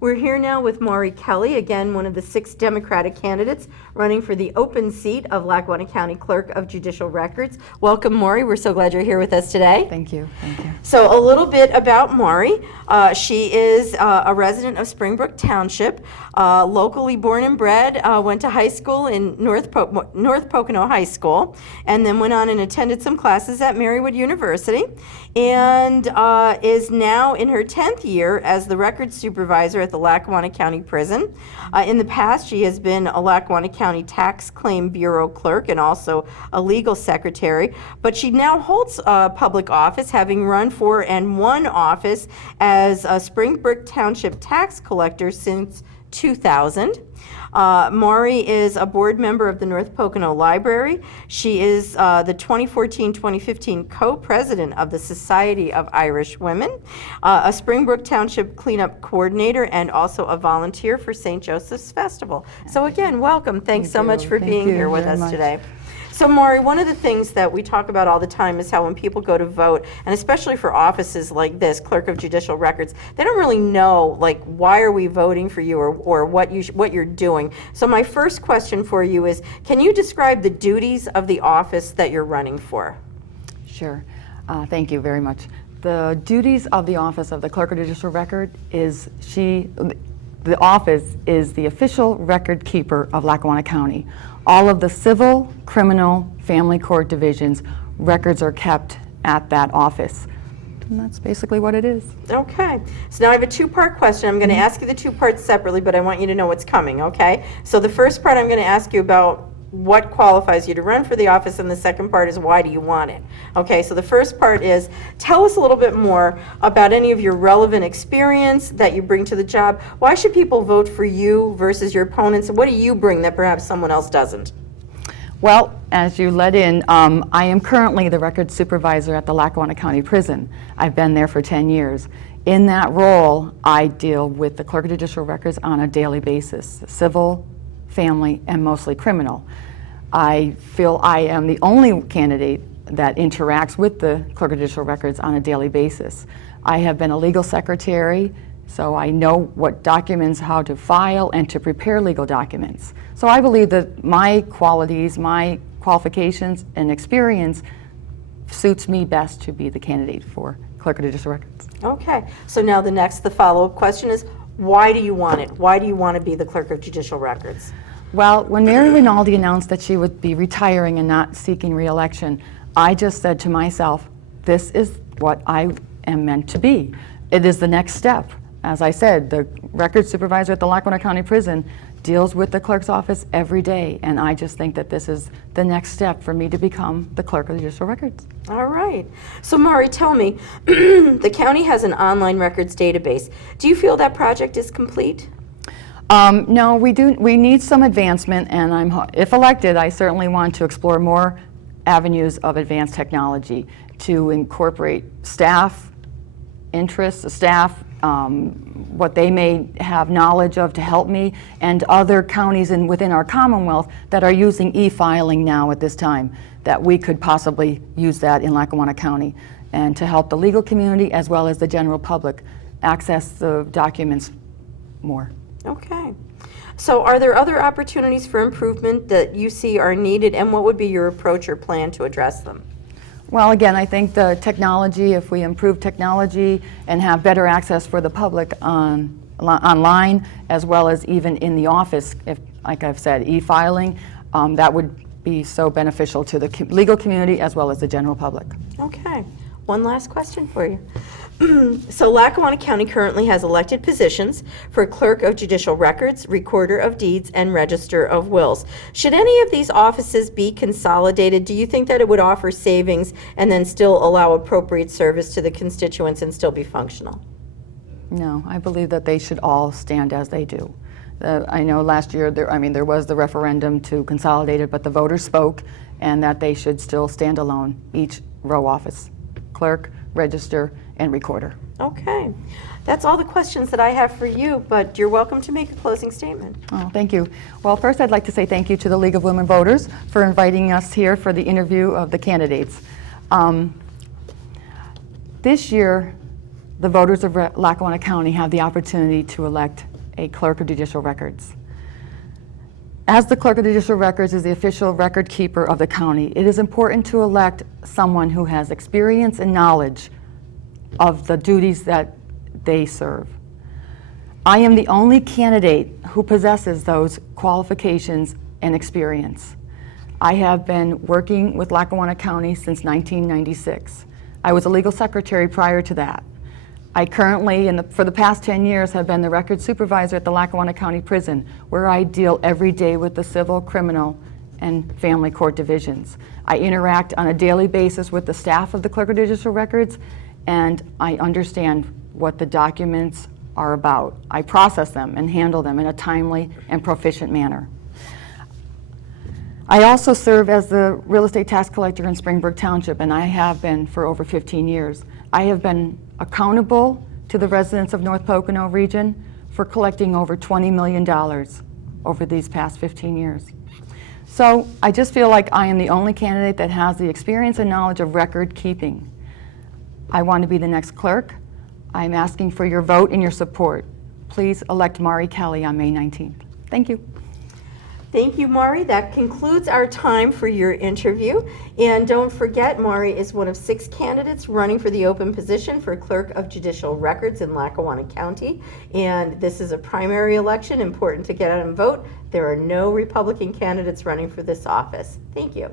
We're here now with Mauri Kelley, again, one of the 6 Democratic candidates running for the open seat of Lackawanna County Clerk of Judicial Records. Welcome, Mauri. We're so glad you're here with us today. Thank you. Thank you. So a little bit about Mauri. She is a resident of Springbrook Township, locally born and bred, went to high school in North Pocono High School, and then went on and attended some classes at Marywood University, and is now in her 10th year as the records supervisor at the Lackawanna County Prison. In the past, she has been a Lackawanna County Tax Claim Bureau clerk and also a legal secretary, but she now holds public office, having run for and won office as a Springbrook Township tax collector since 2000. Mauri is a board member of the North Pocono Library. She is the 2014-2015 co-president of the Society of Irish Women, a Springbrook Township cleanup coordinator, and also a volunteer for St. Joseph's Festival. So again, welcome. Thanks so much for being here with us today. So Mauri, one of the things that we talk about all the time is how when people go to vote, and especially for offices like this, Clerk of Judicial Records, they don't really know, like, why are we voting for you, or what you're doing. So my first question for you is, can you describe the duties of the office that you're running for? Sure. Thank you very much. The duties of the office of the Clerk of Judicial Record is the office is the official record keeper of Lackawanna County. All of the civil, criminal, family court divisions records are kept at that office. And that's basically what it is. Okay. So now I have a 2-part question. I'm going to ask you the 2 parts separately, but I want you to know what's coming, okay? So the first part I'm going to ask you about what qualifies you to run for the office, and the second part is why do you want it? Okay, so the first part is, tell us a little bit more about any of your relevant experience that you bring to the job. Why should people vote for you versus your opponents, and what do you bring that perhaps someone else doesn't? Well, as you let in, I am currently the records supervisor at the Lackawanna County Prison. I've been there for 10 years. In that role, I deal with the Clerk of Judicial Records on a daily basis, civil, family, and mostly criminal. I feel I am the only candidate that interacts with the Clerk of Judicial Records on a daily basis. I have been a legal secretary, so I know what documents, how to file, and to prepare legal documents. So I believe that my qualities, my qualifications, and experience suits me best to be the candidate for Clerk of Judicial Records. Okay, so now the follow-up question is, why do you want it? Why do you want to be the Clerk of Judicial Records? Well, when Mary Rinaldi announced that she would be retiring and not seeking re-election, I just said to myself, this is what I am meant to be. It is the next step. As I said, the records supervisor at the Lackawanna County Prison deals with the clerk's office every day, and I just think that this is the next step for me to become the Clerk of Judicial Records. All right. So Mauri, tell me, the county has an online records database. Do you feel that project is complete? No, we need some advancement, and if elected, I certainly want to explore more avenues of advanced technology to incorporate staff interests, what they may have knowledge of to help me, and other counties within our Commonwealth that are using e-filing now at this time, that we could possibly use that in Lackawanna County, and to help the legal community as well as the general public access the documents more. Okay. So are there other opportunities for improvement that you see are needed, and what would be your approach or plan to address them? Well, again, I think the technology, if we improve technology and have better access for the public online, as well as even in the office, if, like I've said, e-filing, that would be so beneficial to the legal community as well as the general public. Okay. One last question for you. So Lackawanna County currently has elected positions for Clerk of Judicial Records, Recorder of Deeds, and Register of Wills. Should any of these offices be consolidated, do you think that it would offer savings and then still allow appropriate service to the constituents and still be functional? No, I believe that they should all stand as they do. I know last year there was the referendum to consolidate it, but the voters spoke, and that they should still stand alone, each row office, clerk, register, and recorder. Okay. That's all the questions that I have for you, but you're welcome to make a closing statement. Oh, thank you. Well, first I'd like to say thank you to the League of Women Voters for inviting us here for the interview of the candidates. This year, the voters of Lackawanna County have the opportunity to elect a Clerk of Judicial Records. As the Clerk of Judicial Records is the official record keeper of the county, it is important to elect someone who has experience and knowledge of the duties that they serve. I am the only candidate who possesses those qualifications and experience. I have been working with Lackawanna County since 1996. I was a legal secretary prior to that. I currently, for the past 10 years, have been the record supervisor at the Lackawanna County Prison, where I deal every day with the civil, criminal, and family court divisions. I interact on a daily basis with the staff of the Clerk of Judicial Records, and I understand what the documents are about. I process them and handle them in a timely and proficient manner. I also serve as the real estate tax collector in Springbrook Township, and I have been for over 15 years. I have been accountable to the residents of North Pocono region for collecting over $20 million over these past 15 years. So I just feel like I am the only candidate that has the experience and knowledge of record keeping. I want to be the next clerk. I'm asking for your vote and your support. Please elect Mauri Kelley on May 19th. Thank you. Thank you, Mauri. That concludes our time for your interview. And don't forget, Mauri is one of 6 candidates running for the open position for Clerk of Judicial Records in Lackawanna County. And this is a primary election, important to get out and vote. There are no Republican candidates running for this office. Thank you.